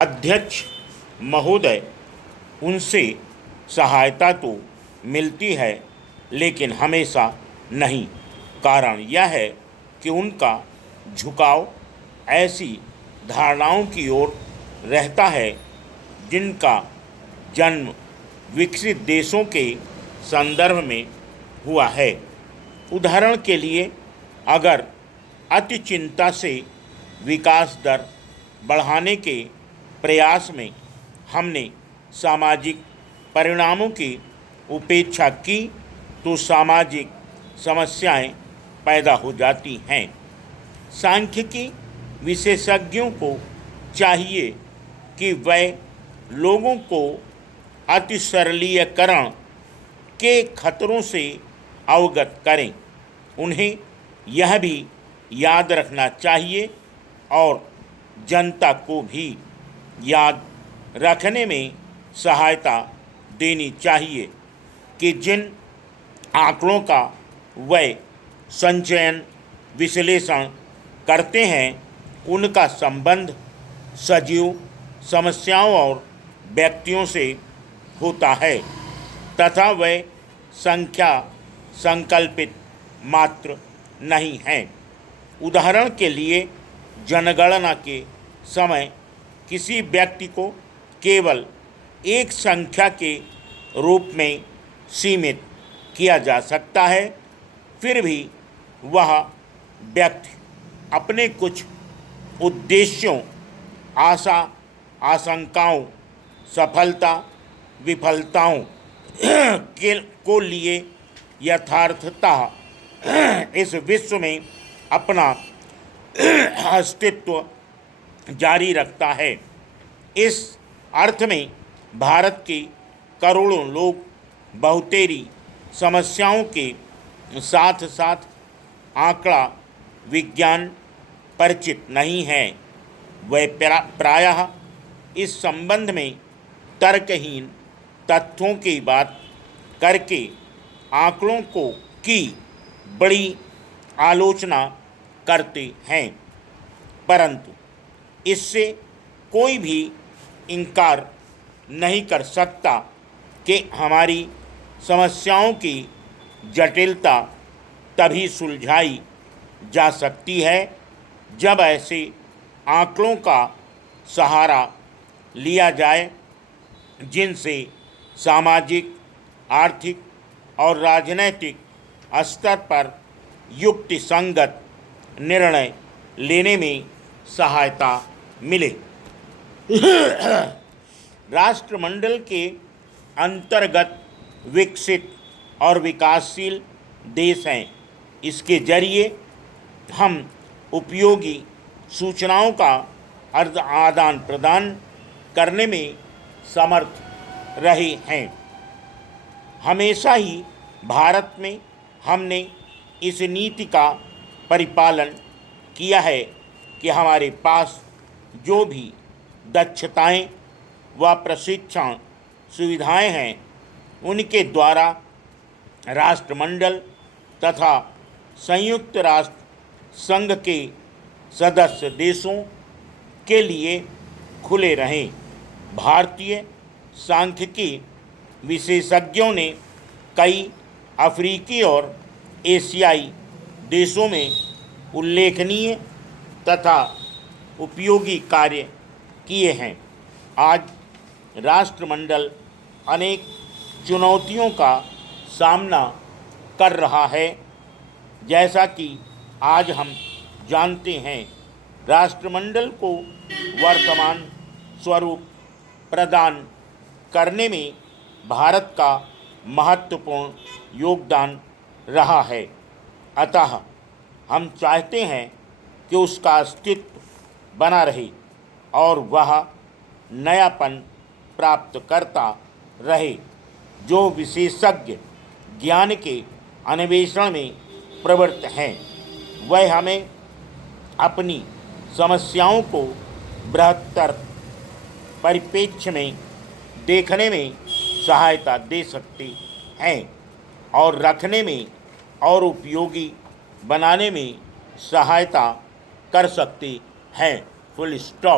अध्यक्ष महोदय, उनसे सहायता तो मिलती है लेकिन हमेशा नहीं। कारण यह है कि उनका झुकाव ऐसी धारणाओं की ओर रहता है जिनका जन्म विकसित देशों के संदर्भ में हुआ है। उदाहरण के लिए, अगर अति चिंता से विकास दर बढ़ाने के प्रयास में हमने सामाजिक परिणामों की उपेक्षा की तो सामाजिक समस्याएं पैदा हो जाती हैं। सांख्यिकी विशेषज्ञों को चाहिए कि वे लोगों को अति सरलीकरण के खतरों से अवगत करें। उन्हें यह भी याद रखना चाहिए और जनता को भी याद रखने में सहायता देनी चाहिए कि जिन आंकड़ों का वे संचयन विश्लेषण करते हैं उनका संबंध सजीव समस्याओं और व्यक्तियों से होता है तथा वे संख्या संकल्पित मात्र नहीं हैं। उदाहरण के लिए, जनगणना के समय किसी व्यक्ति को केवल एक संख्या के रूप में सीमित किया जा सकता है, फिर भी वह व्यक्ति अपने कुछ उद्देश्यों, आशंकाओं, सफलता विफलताओं को लिए यथार्थतः इस विश्व में अपना अस्तित्व जारी रखता है। इस अर्थ में भारत के करोड़ों लोग बहुतेरी समस्याओं के साथ साथ आंकड़ा विज्ञान परिचित नहीं हैं। वे प्रायः इस संबंध में तर्कहीन तथ्यों की बात करके आंकड़ों की बड़ी आलोचना करते हैं, परंतु इससे कोई भी इनकार नहीं कर सकता कि हमारी समस्याओं की जटिलता तभी सुलझाई जा सकती है जब ऐसे आंकड़ों का सहारा लिया जाए जिनसे सामाजिक, आर्थिक और राजनैतिक स्तर पर युक्तिसंगत निर्णय लेने में सहायता मिले। राष्ट्रमंडल के अंतर्गत विकसित और विकासशील देश हैं। इसके जरिए हम उपयोगी सूचनाओं का आदान प्रदान करने में समर्थ रहे हैं। हमेशा ही भारत में हमने इस नीति का परिपालन किया है कि हमारे पास जो भी दक्षताएं व प्रशिक्षण सुविधाएं हैं उनके द्वारा राष्ट्रमंडल तथा संयुक्त राष्ट्र संघ के सदस्य देशों के लिए खुले रहें। भारतीय सांख्यिकी विशेषज्ञों ने कई अफ्रीकी और एशियाई देशों में उल्लेखनीय तथा उपयोगी कार्य किए हैं। आज राष्ट्रमंडल अनेक चुनौतियों का सामना कर रहा है। जैसा कि आज हम जानते हैं, राष्ट्रमंडल को वर्तमान स्वरूप प्रदान करने में भारत का महत्वपूर्ण योगदान रहा है। अतः हम चाहते हैं कि उसका अस्तित्व बना रहे और वह नयापन प्राप्त करता रहे जो विशेषज्ञ ज्ञान के अन्वेषण में प्रवृत्त हैं। वह हमें अपनी समस्याओं को बृहत्तर परिप्रेक्ष्य में देखने में सहायता दे सकते हैं और रखने में और उपयोगी बनाने में सहायता कर सकते हैं। Full stop.